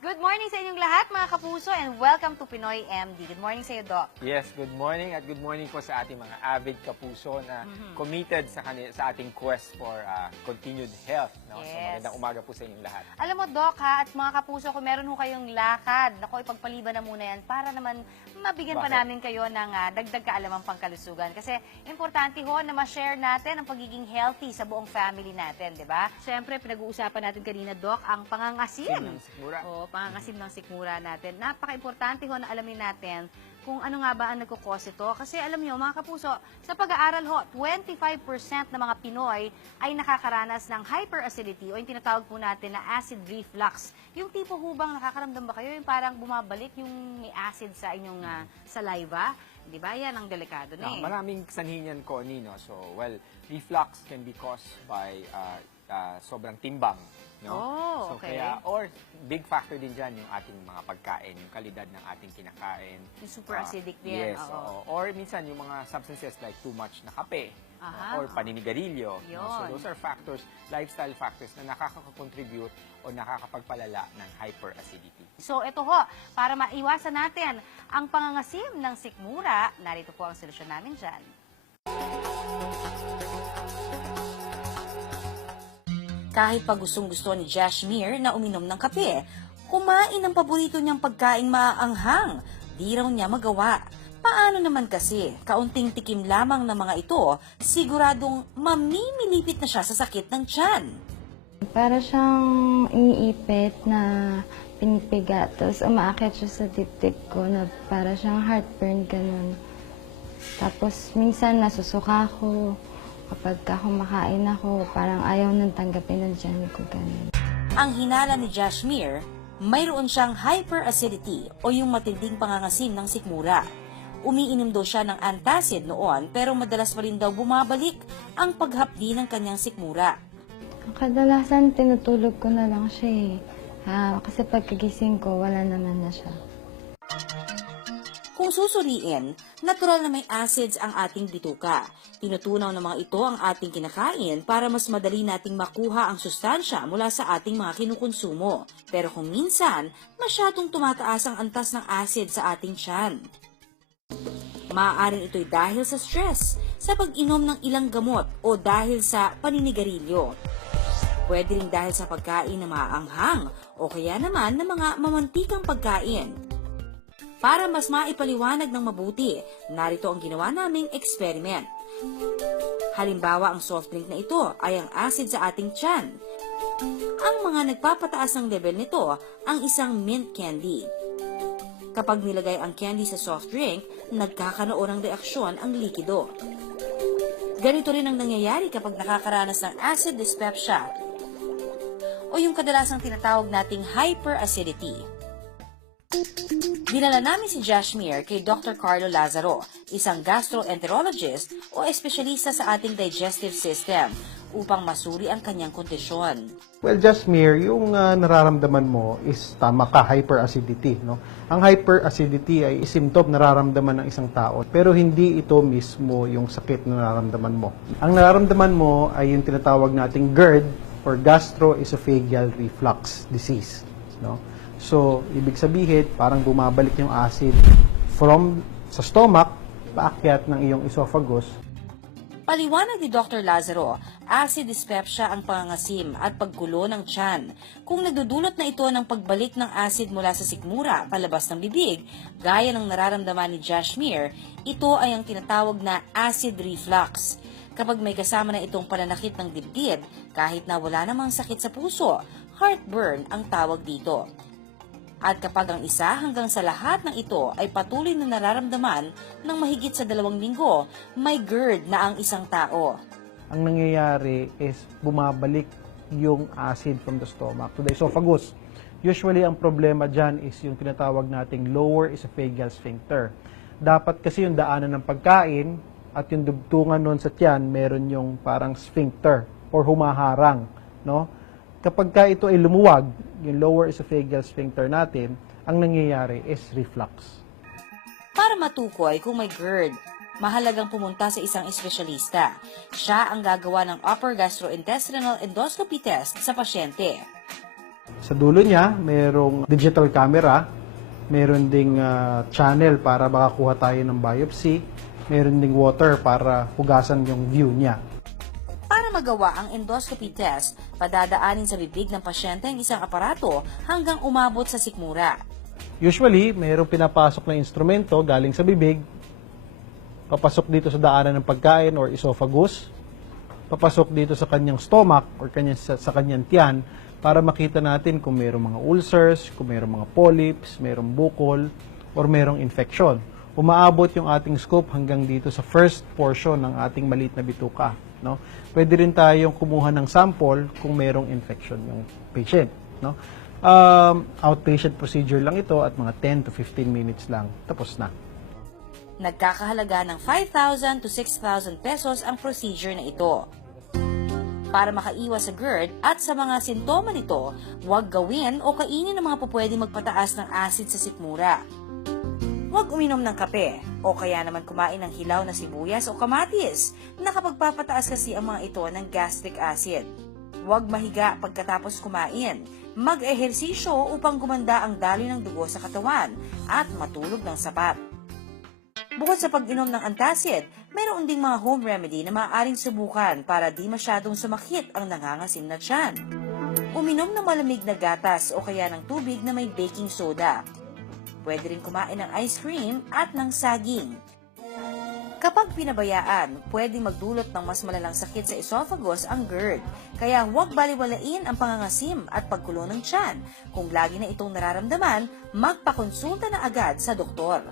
Good morning sa inyong lahat, mga kapuso, and welcome to Pinoy MD. Good morning sa iyo, Doc. Yes, good morning at good morning po sa ating mga avid kapuso na committed sa ating quest for continued health. No? So Yes. magandang umaga po sa inyong lahat. Alam mo, Doc, ha, at mga kapuso, kung meron ho kayong lakad, naku, ipagpaliban na muna yan para naman mabigyan pa Bakit? namin kayo ng dagdag kaalaman pangkalusugan. Kasi importante ho na ma-share natin ang pagiging healthy sa buong family natin, di ba? Siyempre, pinag-uusapan natin kanina, Doc, ang pangangasim. Sigmura. O, pangangasim ng sikmura natin. Napaka-importante ho na alamin natin kung ano nga ba ang nagkukos ito. Kasi alam nyo, mga kapuso, sa pag-aaral ho, 25% ng mga Pinoy ay nakakaranas ng hyperacidity o yung tinatawag po natin na acid reflux. Yung tipo hubang nakakaramdam ba kayo, yung parang bumabalik yung may acid sa inyong saliva? Di ba? Yan ang delikado na eh. Maraming sanhin yan, Connie. No? So, well, reflux can be caused by sobrang timbang. No? Oh, So, okay. or big factor din dyan yung ating mga pagkain, yung kalidad ng ating kinakain. Yung super acidic din. Yes, oo. oo. Or minsan yung mga substances like too much na kape, Aha. or paninigarilyo. No? Yun. So those are factors, lifestyle factors na nakaka-contribute o nakakapagpalala ng hyperacidity. So ito ho, para maiwasan natin ang pangangasim ng sikmura, narito po ang solusyon namin dyan. Kahit pa gustong-gusto ni Jashmir na uminom ng kape, kumain ng paborito niyang pagkain maaanghang, di raw niya magawa. Paano naman kasi, kaunting tikim lamang ng mga ito, siguradong mamimilipit na siya sa sakit ng tiyan. Para siyang iniipit na pinipiga, tapos umaakit siya sa dibdib ko na para siyang heartburn, ganun. Tapos minsan nasusuka ako, kapag kumakain ako, parang ayaw nang tanggapin ng tiyan ko, ganun. Ang hinala ni Jashmir, mayroon siyang hyperacidity o yung matinding pangangasim ng sikmura. Umiinom daw siya ng antacid noon pero madalas pa rin daw bumabalik ang paghapdi ng kanyang sikmura. Kadalasan tinutulog ko na lang siya eh. Kasi pagkagising ko, wala naman na siya. Kung susuriin, natural na may acids ang ating bituka. Tinutunaw ng mga ito ang ating kinakain para mas madali nating makuha ang sustansya mula sa ating mga kinukonsumo. Pero kung minsan, masyadong tumataas ang antas ng acid sa ating tiyan. Maaaring ito'y dahil sa stress, sa pag-inom ng ilang gamot o dahil sa paninigarilyo. Pwede rin dahil sa pagkain na maaanghang o kaya naman ng mga mamantikang pagkain. Para mas maipaliwanag ng mabuti, narito ang ginawa naming experiment. Halimbawa, ang soft drink na ito ay ang acid sa ating tiyan. Ang mga nagpapataas ng level nito ang isang mint candy. Kapag nilagay ang candy sa soft drink, nagkakaroon ng reaksyon ang likido. Ganito rin ang nangyayari kapag nakakaranas ng acid dyspepsia o yung kadalasang tinatawag nating hyperacidity. Dinala namin si Jashmir kay Dr. Carlo Lazaro, isang gastroenterologist o espesyalista sa ating digestive system, upang masuri ang kanyang kondisyon. Well, Jasmir, yung nararamdaman mo is tama ka, hyperacidity. No? Ang hyperacidity ay symptom nararamdaman ng isang tao, pero hindi ito mismo yung sakit na nararamdaman mo. Ang nararamdaman mo ay yung tinatawag nating GERD or gastroesophageal reflux disease. No? So, ibig sabihin, parang bumabalik yung acid from sa stomach, paakyat ng iyong esophagus. Paliwanag ni Dr. Lazaro, acid dyspepsia ang pangangasim at paggulo ng tiyan. Kung nagdudulot na ito ng pagbalik ng acid mula sa sikmura palabas ng bibig, gaya ng nararamdaman ni Jashmir, ito ay ang tinatawag na acid reflux. Kapag may kasama na itong pananakit ng dibdib, kahit na wala namang sakit sa puso, heartburn ang tawag dito. At kapag ang isa hanggang sa lahat ng ito ay patuloy na nararamdaman ng mahigit sa 2 linggo, may GERD na ang isang tao. Ang nangyayari is bumabalik yung acid from the stomach to the esophagus. Usually, ang problema dyan is yung tinatawag nating lower esophageal sphincter. Dapat kasi yung daanan ng pagkain at yung dugtungan nun sa tiyan, meron yung parang sphincter or humaharang. No? Kapag ka ito ay lumuwag, yung lower esophageal sphincter natin, ang nangyayari is reflux. Para matukoy kung may GERD, mahalagang pumunta sa isang espesyalista. Siya ang gagawa ng upper gastrointestinal endoscopy test sa pasyente. Sa dulo niya, mayroong digital camera, meron ding channel para makakuha tayo ng biopsy, meron ding water para hugasan yung view niya. Para magawa ang endoscopy test, padadaanin sa bibig ng pasyente ang isang aparato hanggang umabot sa sikmura. Usually, mayroong pinapasok na instrumento galing sa bibig, papasok dito sa daanan ng pagkain or esophagus, papasok dito sa kanyang stomach or sa kanyang tiyan para makita natin kung mayroong mga ulcers, kung mayroong mga polyps, mayroong bukol, or mayroong infection. Umaabot yung ating scope hanggang dito sa first portion ng ating maliit na bituka. No? Pwede rin tayong kumuha ng sample kung mayroong infection yung patient. No? Outpatient procedure lang ito at mga 10 to 15 minutes lang. Tapos na. Nagkakahalaga ng 5,000 to 6,000 pesos ang procedure na ito. Para makaiwas sa GERD at sa mga sintomas nito, huwag gawin o kainin ng mga pupwedeng magpataas ng acid sa sikmura. Huwag uminom ng kape o kaya naman kumain ng hilaw na sibuyas o kamatis na kapagpapataas kasi ang mga ito ng gastric acid. Huwag mahiga pagkatapos kumain. Mag-ehersisyo upang gumanda ang daloy ng dugo sa katawan at matulog ng sapat. Bukod sa pag-inom ng antacid, mayroon ding mga home remedy na maaaring subukan para di masyadong sumakit ang nangangasim na tiyan. Uminom ng malamig na gatas o kaya ng tubig na may baking soda. Pwede rin kumain ng ice cream at ng saging. Kapag pinabayaan, pwedeng magdulot ng mas malalang sakit sa esophagus ang GERD. Kaya huwag baliwalain ang pangangasim at paggulo ng tiyan. Kung lagi na itong nararamdaman, magpakonsulta na agad sa doktor.